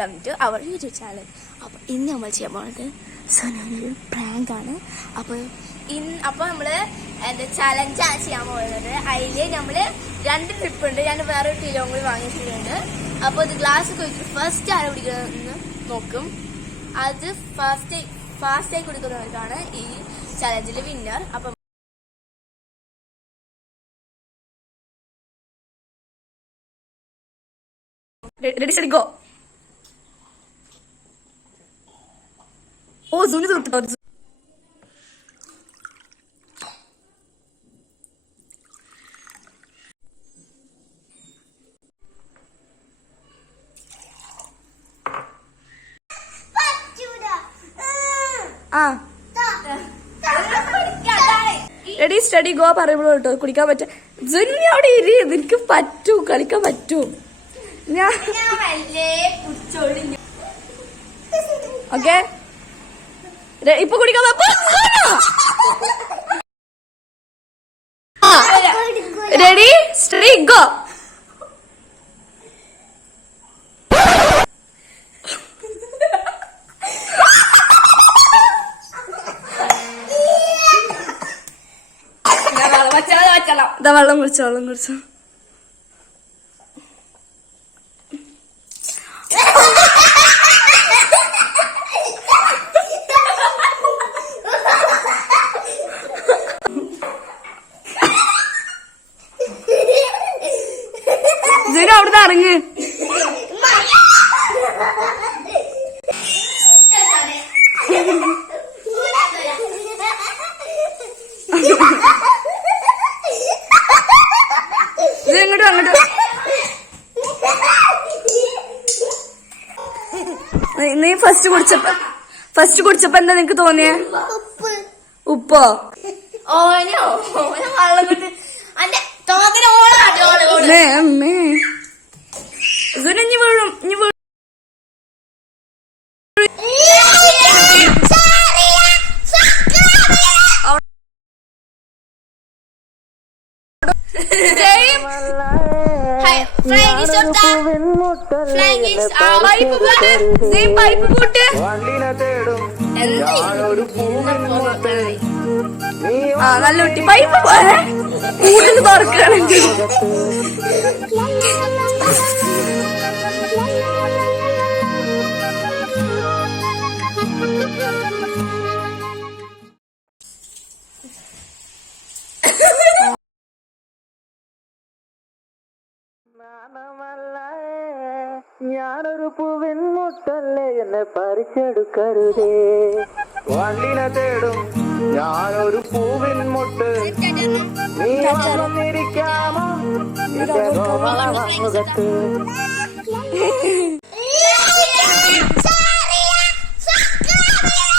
Welcome to our YouTube channel. അപ്പോൾ ഇന്ന് നമ്മൾ ചെയ്യാൻ പോകുന്നത് സോനൊരു പ്രാങ്കാണ്. അപ്പോൾ നമ്മള് ചലഞ്ചാണ് ചെയ്യാൻ പോകുന്നത്. അതില് നമ്മള് 2 ട്രിപ്പ് ഉണ്ട്. ഞാൻ വേറെ കിലോ കൂടി വാങ്ങിച്ചിട്ടുണ്ട്. അപ്പോൾ ഇത് ഗ്ലാസ് കുടിച്ചിട്ട് ഫസ്റ്റ് ആരെ കുടിക്കുന്നതെന്ന് നോക്കും. അത് ഫാസ്റ്റായി കുടിക്കുന്നവർക്കാണ് ഈ ചലഞ്ചില് വിന്നർ. അപ്പം ready steady go. Oh zuni turttu ready steady go പറയുമ്പോൾ കേട്ടോ കുടിക്കാൻ പറ്റും. ജുനി അവിടെ ഇരി, നിനക്ക് പറ്റൂ, കളിക്കാൻ പറ്റൂ. ഓക്കെ ഇപ്പൊ കുടിക്കാൻ റെഡി സ്റ്റഡി ഗോ. വെള്ളം കുടിച്ചോ. അവിടുന്ന് ഇറങ്ങ്. അങ്ങോട്ട് നീ ഫസ്റ്റ് കുടിച്ചപ്പോ എന്താ നിനക്ക് തോന്നിയേ? ഉപ്പോ? അമ്മേ നല്ല കുട്ടി പൈപ്പ് പോലെ കൂടുതൽ തുറക്കുകയാണെങ്കിൽ ഞാനൊരു പൂവിൻ മുട്ടല്ലേ, എന്നെ പറിച്ചെടുക്കരുതേ. വണ്ടിനെ തേടും ഞാനൊരു പൂവിൻ മുട്ട്, നീ വന്നിരിക്കാമോ മുഖത്ത്.